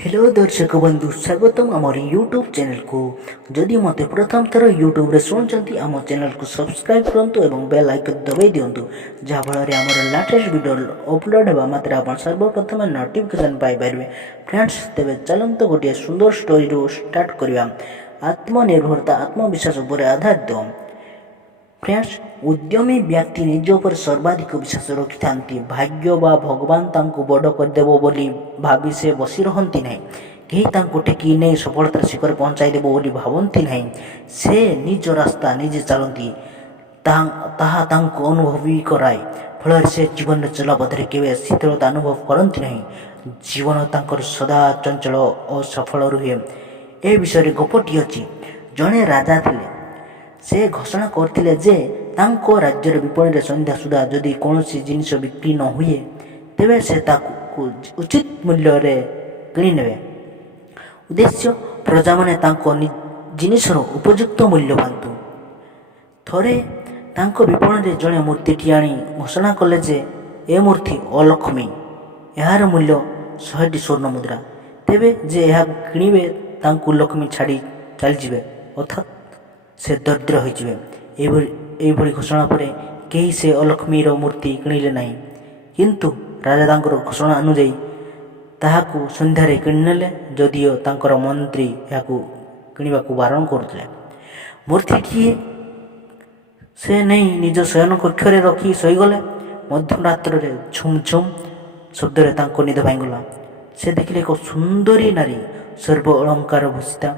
Hello दर्शक बंधु स्वागतम आम यूट्यूब चैनल को जदि मते प्रथम थर यूट्यूब रे सुनचंती आम चैनल को सब्सक्राइब करंतु एवं बेल आइकन दबाई दियंतु जहा फल आमर लेटेस्ट वीडियो अपलोड हेबा मात्र आपण सर्वप्रथम नोटिफिकेशन पाई परिबे। फ्रेंड्स तेबे चलंतु गोटे सुंदर स्टोरी रो स्टार्ट करिया। आत्मनिर्भरता आत्मविश्वास उपर आधारित। फ्रेंड्स उद्यमी व्यक्ति निज पर सर्वाधिक विश्वास रखि थांती। भाग्य बा भगवान तांको बड़ करदेव बोली भाबी से बसी रहंती नहीं। कहीं तांको टेकी नहीं सफलतार शिखर पहुंचाई देबो बोली भाबंती नहीं। से निज रास्ता निजे चलती ताहा तांको अनुभवी कराए। फल से जीवन चला पथरे केवे शीतलता अनुभव करती नहीं। जीवन तांकर सदा चंचल और सफल रुहे। ए विषय गपटी अछि। जड़े राजा थिले से घोषणा करथिले जे तांको राज्यर विपणीरे संध्या सुधा जदि कौनसी जिनिस बिक्री न हुए तेबे से ताकू उचित मूल्य रे किणी नेबे। उद्देश्य प्रजा माने तांको जिनिसर उपयुक्त मूल्य पांतु। थरे तांको विपणीरे जड़े मूर्तिटी आनी घोषणा कले जे ए मूर्ति अलक्ष्मी, यार मूल्य 100टी स्वर्ण मुद्रा। तेबे जे यह किणिबे तांको लक्ष्मी छाड़ी चल जिवे अर्थात से दरिद्र होइजिवे। घोषणा पर कहीं से अलक्ष्मीर मूर्ति किणिले नहीं, किंतु राजा तांकर घोषणा अनुजाई ताहाकू संध्यारे किणिनेले। जदिओ तांकर मंत्री याकू किणिबाकू बारण करथिले। मूर्तिटी से नहीं निज शयन कक्षरे रखी शोईगले। मध्यरात्र रे झुम झुम शब्द तांको निद भांगला। से देखिले एक सुंदरी नारी सर्व अलंकार भूषिता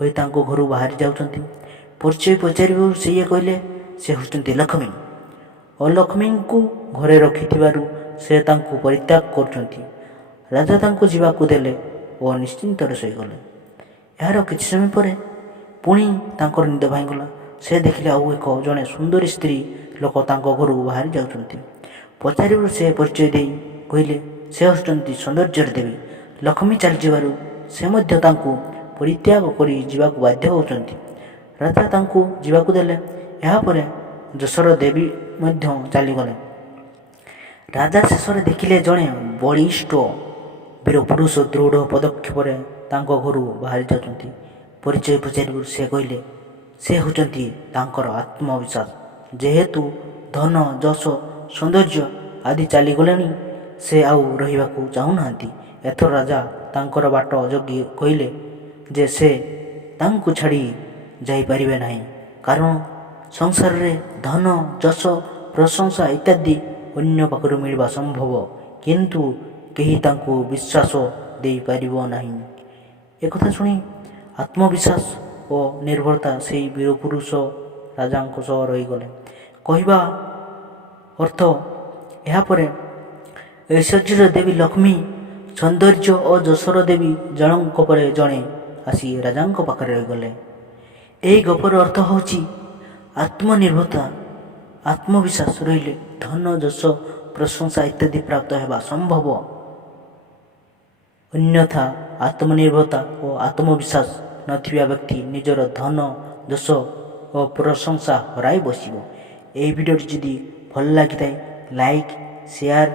होई तांको घरू बाहरी जाउछंती। परिचय पचार से ये कहले से होती लक्ष्मी। अलक्ष्मी को घरे रखिथिबारु से तांको परित्याग करछंती। राजा तांको जीवाकू देले और निश्चिंत शोईगले। यार किछि समय पर पुणी तांकर निद भांगला। से देखिले आउ एक जड़े सुंदर स्त्री लोक तांको घरू बाहरी जाउछंती। पचार से परिचय दे कहले से होती सौंदर्य देवी। लक्ष्मी चली जीवारु से मध्य तांको परित्याग करी जीवाकू बाध्य होउछंती। राजा तांको जीवाकू देले। यापर जसर देवी मध्य चलीगले। राजा शेष देखिले जड़े बलिष्ठ वीरपुरुष दृढ़ पदक्षेप तांको घरू बाहरी जाउछंती। परिचय पचार से कहले से होचंती तांकर आत्मविश्वास। जेहेतु धन जश सौंदर्य आदि चलीगले से आउ रहिबाकू चाहुनांती। एथर राजा तांकर बाट जगी कहले जे से तांको छाड़ी जाई परिबे नहीं, कारण संसार रे धन जश प्रशंसा इत्यादि अन्य पाखरु मिलवा संभव, किंतु केही तांको विश्वास दे परिबो नहीं। एक कथा सुनी आत्मविश्वास और निर्भरता से वीरपुरुष राजांको सह रही गले। कहवा अर्थ यापर ऐश्वर्य देवी लक्ष्मी सौंदर्य और जशर देवी जनक पर जड़े आसी राजांको पाखरे रही गले। यही गपर अर्थ होची आत्मनिर्भरता आत्मविश्वास रहिले धन जश प्रशंसा इत्यादि प्राप्त हेबा संभव। अन्यथा आत्मनिर्भरता और आत्मविश्वास नथिबा व्यक्ति निजर धन जश और प्रशंसा हराई बसिबो। एही वीडियो जदि भल लागिथाय लाइक शेयर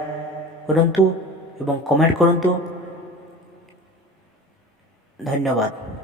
करंतु एवं कमेंट करंतु। धन्यवाद।